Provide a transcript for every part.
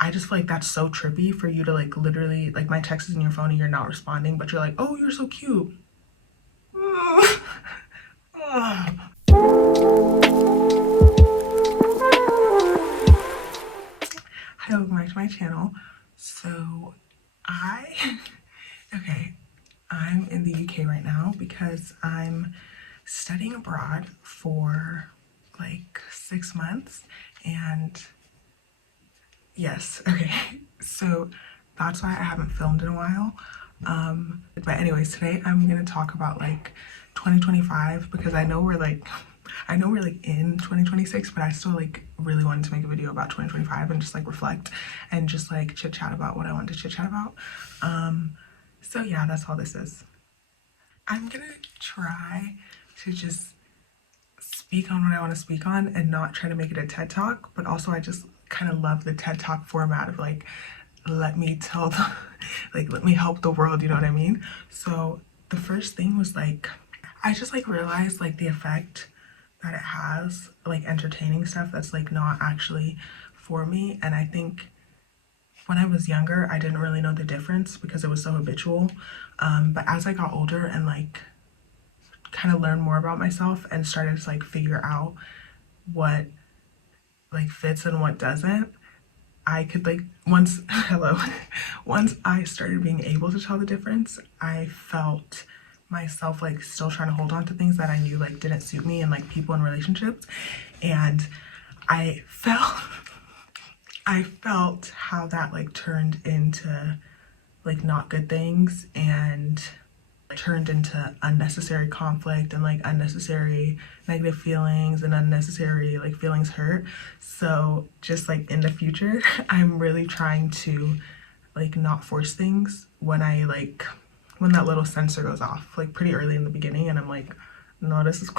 I just feel like that's so trippy for you to like literally like my text is in your phone and you're not responding, but you're like, oh, you're so cute. Hi, welcome back to my channel. So okay, I'm in the UK right now because I'm studying abroad for like 6 months. And yes, okay, so that's why I haven't filmed in a while. But anyways, today I'm gonna talk about like 2025 because I know we're like in 2026, but I still like really wanted to make a video about 2025 and just like reflect and just like chit chat about what I wanted to chit chat about. So yeah, that's all this is. I'm gonna try to just speak on what I want to speak on and not try to make it a TED Talk, but also I just kind of love the TED Talk format of like, let me tell the, like, let me help the world, you know what I mean? So the first thing was like, I just like realized like the effect that it has, like entertaining stuff that's like not actually for me. And I think when I was younger, I didn't really know the difference because it was so habitual. But as I got older and like kind of learned more about myself and started to like figure out what like fits and what doesn't, I could like once hello once I started being able to tell the difference, I felt myself like still trying to hold on to things that I knew like didn't suit me and like people and relationships. And I felt I felt how that like turned into like not good things and turned into unnecessary conflict and like unnecessary negative feelings and unnecessary like feelings hurt. So just like in the future, I'm really trying to like not force things when I like when that little sensor goes off like pretty early in the beginning, and I'm like, no, this is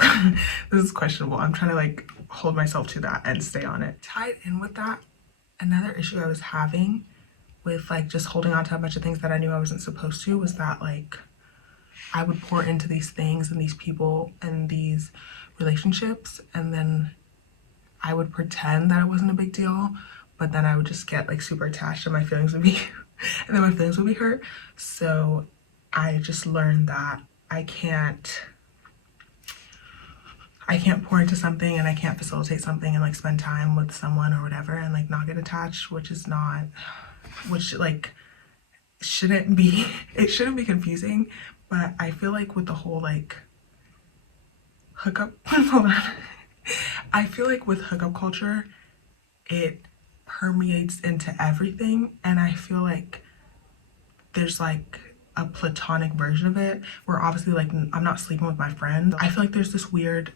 this is questionable. I'm trying to like hold myself to that and stay on it. Tied in with that, another issue I was having with like just holding on to a bunch of things that I knew I wasn't supposed to was that like I would pour into these things and these people and these relationships, and then I would pretend that it wasn't a big deal, but then I would just get like super attached and my feelings would be and then my feelings would be hurt. So I just learned that I can't pour into something and I can't facilitate something and like spend time with someone or whatever and like not get attached, which like shouldn't be, it shouldn't be confusing. But I feel like with the whole like hookup hold on, I feel like with hookup culture it permeates into everything, and I feel like there's like a platonic version of it where obviously like I'm not sleeping with my friend. I feel like there's this weird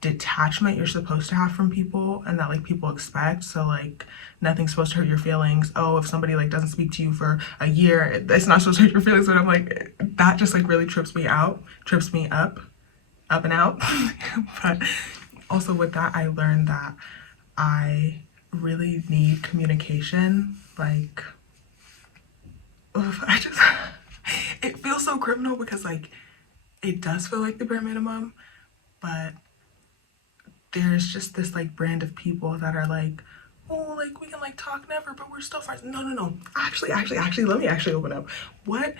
detachment you're supposed to have from people and that like people expect. So like nothing's supposed to hurt your feelings. Oh, if somebody like doesn't speak to you for a year, it's not supposed to hurt your feelings. But I'm like, that just like really trips me up and out. But also with that, I learned that I really need communication. Like, oof, it feels so criminal because like it does feel like the bare minimum, but there's just this like brand of people that are like, oh, like we can like talk never, but we're still friends. No. Actually, let me actually open up. What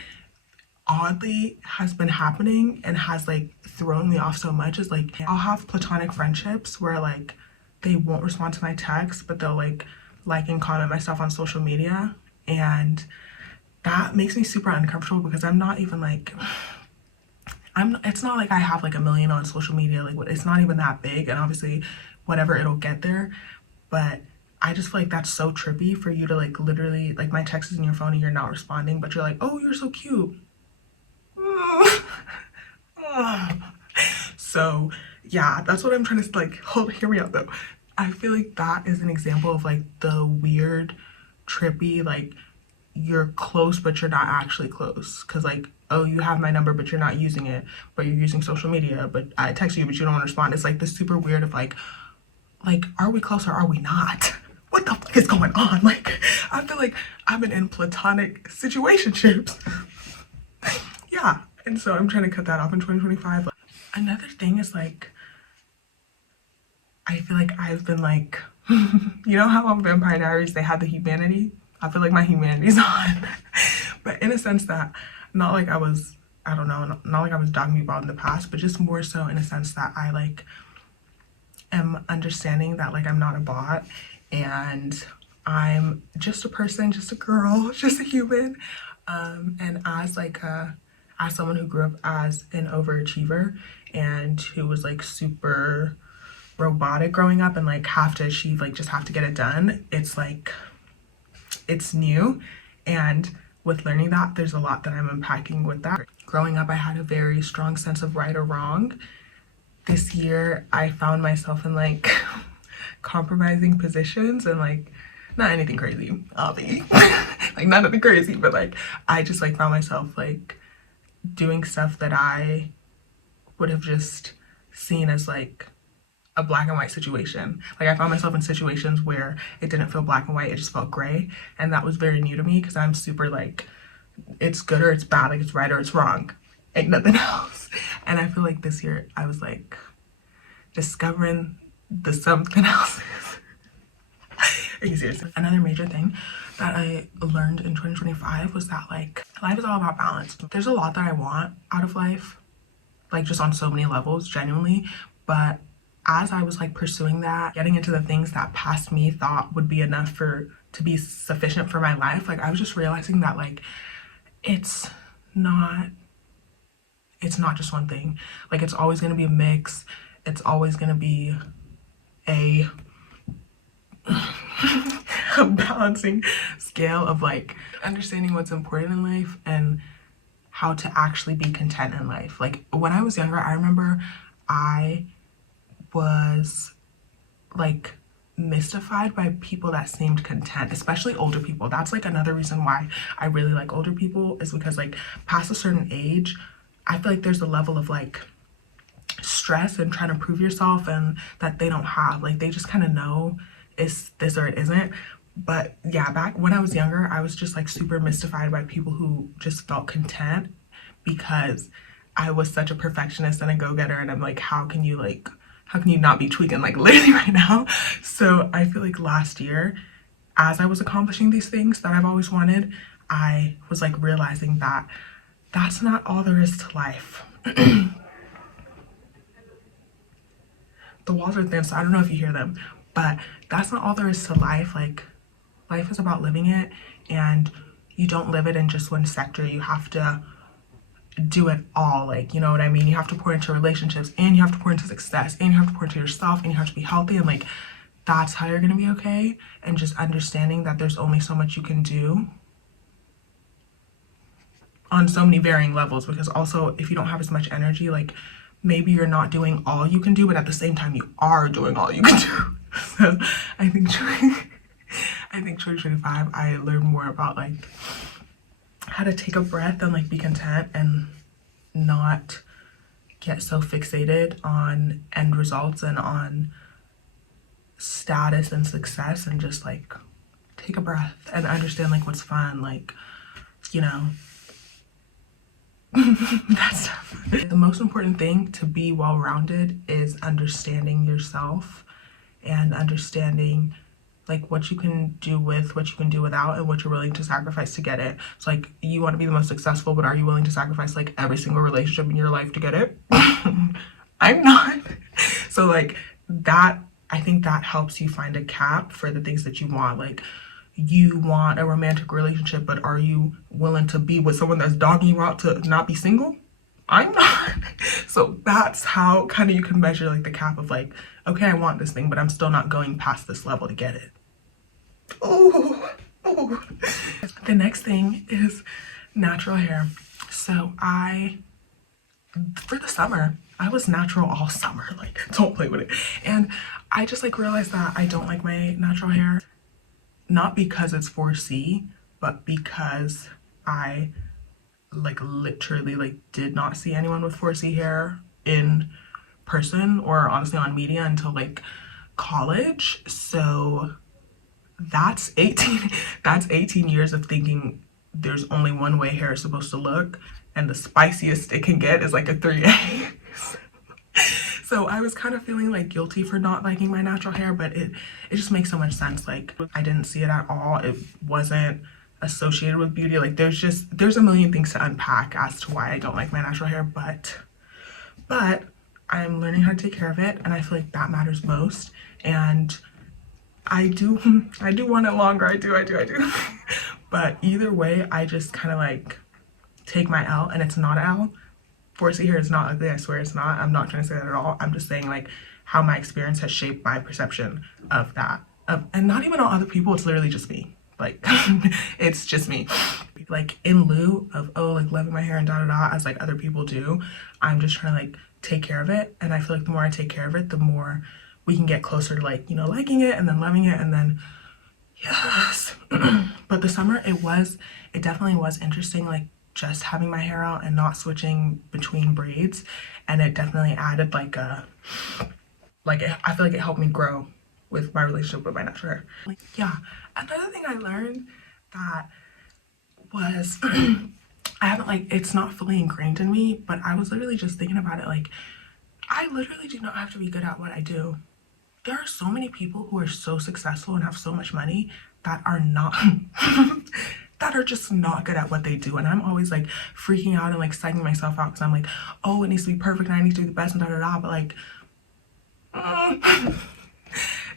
oddly has been happening and has like thrown me off so much is like I'll have platonic friendships where like they won't respond to my texts, but they'll like and comment my stuff on social media, and that makes me super uncomfortable because I'm not even like it's not like I have like a million on social media, like it's not even that big, and obviously whatever, it'll get there. But I just feel like that's so trippy for you to like literally like my text is in your phone and you're not responding, but you're like, oh, you're so cute. So yeah, that's what I'm trying to like hear me out though. I feel like that is an example of like the weird trippy like you're close but you're not actually close, because like, oh, you have my number but you're not using it, but you're using social media, but I text you but you don't respond. It's like this super weird of like are we close or are we not? What the fuck is going on? Like I feel like I've been in platonic situationships. Yeah, and so I'm trying to cut that off in 2025. Another thing is like I feel like I've been like You know how on Vampire Diaries they had the humanity? I feel like my humanity's on. But in a sense that, not like I was, I don't know, not like I was dogging people out in the past, but just more so in a sense that I like am understanding that like I'm not a bot and I'm just a person, just a girl, just a human. And as like as someone who grew up as an overachiever and who was like super robotic growing up and like have to achieve, like just have to get it done, it's like it's new. And with learning that, there's a lot that I'm unpacking with that. Growing up, I had a very strong sense of right or wrong. This year, I found myself in like compromising positions and like not anything crazy, obviously. Like not nothing crazy, but like I just like found myself like doing stuff that I would have just seen as like a black and white situation. Like I found myself in situations where it didn't feel black and white, it just felt gray. And that was very new to me because I'm super like, it's good or it's bad, like it's right or it's wrong. Ain't nothing else. And I feel like this year I was like discovering the something else. Are you serious? Another major thing that I learned in 2025 was that like life is all about balance. There's a lot that I want out of life, like just on so many levels, genuinely. But as I was like pursuing that, getting into the things that past me thought would be enough for to be sufficient for my life, like I was just realizing that like it's not just one thing. Like it's always gonna be a mix. It's always gonna be a a balancing scale of like understanding what's important in life and how to actually be content in life. Like when I was younger, I remember I was like mystified by people that seemed content, especially older people. That's like another reason why I really like older people, is because like past a certain age, I feel like there's a level of like stress and trying to prove yourself and that they don't have. Like they just kind of know it's this or it isn't. But yeah, back when I was younger, I was just like super mystified by people who just felt content because I was such a perfectionist and a go-getter, and I'm like, how can you not be tweaking like literally right now? So I feel like last year, as I was accomplishing these things that I've always wanted, I was like realizing that that's not all there is to life. The walls are thin, so I don't know if you hear them, but that's not all there is to life. Like life is about living it, and you don't live it in just one sector. You have to do it all, like, you know what I mean? You have to pour into relationships, and you have to pour into success, and you have to pour into yourself, and you have to be healthy, and like that's how you're gonna be okay. And just understanding that there's only so much you can do on so many varying levels, because also if you don't have as much energy, like maybe you're not doing all you can do, but at the same time you are doing all you can do. So I think 2025 I learned more about like how to take a breath and like be content and not get so fixated on end results and on status and success, and just like take a breath and understand like what's fun, like, you know, that stuff. The most important thing to be well-rounded is understanding yourself and understanding like what you can do with, what you can do without, and what you're willing to sacrifice to get it. So like you want to be the most successful, but are you willing to sacrifice like every single relationship in your life to get it? I'm not. So like that, I think that helps you find a cap for the things that you want. Like you want a romantic relationship, but are you willing to be with someone that's dogging you out to not be single? I'm not. So that's how kind of you can measure like the cap of like, okay, I want this thing, but I'm still not going past this level to get it. Oh. The next thing is natural hair. So for the summer, I was natural all summer, like don't play with it. And I just like realized that I don't like my natural hair. Not because it's 4C, but because I like literally like did not see anyone with 4C hair in person or honestly on media until like college. So that's 18 years of thinking there's only one way hair is supposed to look, and the spiciest it can get is like a 3A. So I was kind of feeling like guilty for not liking my natural hair, but it just makes so much sense. Like I didn't see it at all. It wasn't associated with beauty. Like there's a million things to unpack as to why I don't like my natural hair, but I'm learning how to take care of it, and I feel like that matters most. And I do want it longer. I do. But either way, I just kind of like take my L, and it's not an L. 4C hair is not ugly, I swear it's not. I'm not trying to say that at all. I'm just saying like how my experience has shaped my perception of that. And not even on other people, it's literally just me. Like, it's just me. Like in lieu of, oh, like loving my hair and as like other people do, I'm just trying to like take care of it. And I feel like the more I take care of it, the more we can get closer to like, you know, liking it and then loving it and then yes. But the summer, it definitely was interesting, like just having my hair out and not switching between braids. And it definitely added like I feel like it helped me grow with my relationship with my natural hair. Like, yeah. Another thing I learned that was, I haven't like, it's not fully ingrained in me, but I was literally just thinking about it. Like, I literally do not have to be good at what I do. There are so many people who are so successful and have so much money that are not, that are just not good at what they do. And I'm always like freaking out and like psyching myself out because I'm like, oh, it needs to be perfect and I need to do the best and but like,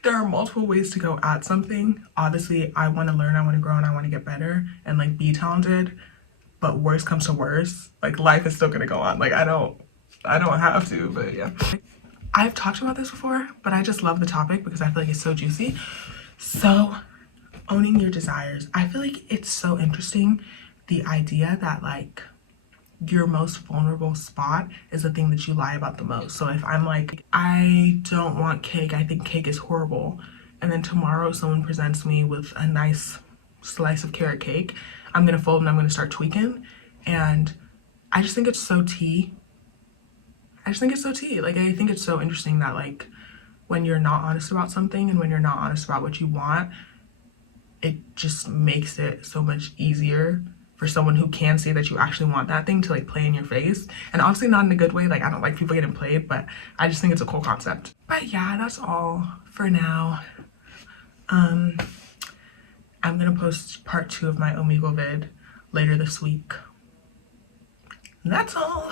there are multiple ways to go at something. Obviously, I want to learn, I want to grow, and I want to get better and like be talented. But worst comes to worst, like life is still gonna go on. Like I don't have to, but yeah. I've talked about this before, but I just love the topic because I feel like it's so juicy. So, owning your desires. I feel like it's so interesting, the idea that like your most vulnerable spot is the thing that you lie about the most. So if I'm like, I don't want cake, I think cake is horrible, and then tomorrow someone presents me with a nice slice of carrot cake, I'm gonna fold and I'm gonna start tweaking. And I just think it's so tea. Like I think it's so interesting that like when you're not honest about something and when you're not honest about what you want, it just makes it so much easier for someone who can say that you actually want that thing to like play in your face. And obviously not in a good way, like I don't like people getting played, but I just think it's a cool concept. But yeah, that's all for now. I'm gonna post part 2 of my Omegle vid later this week. And that's all.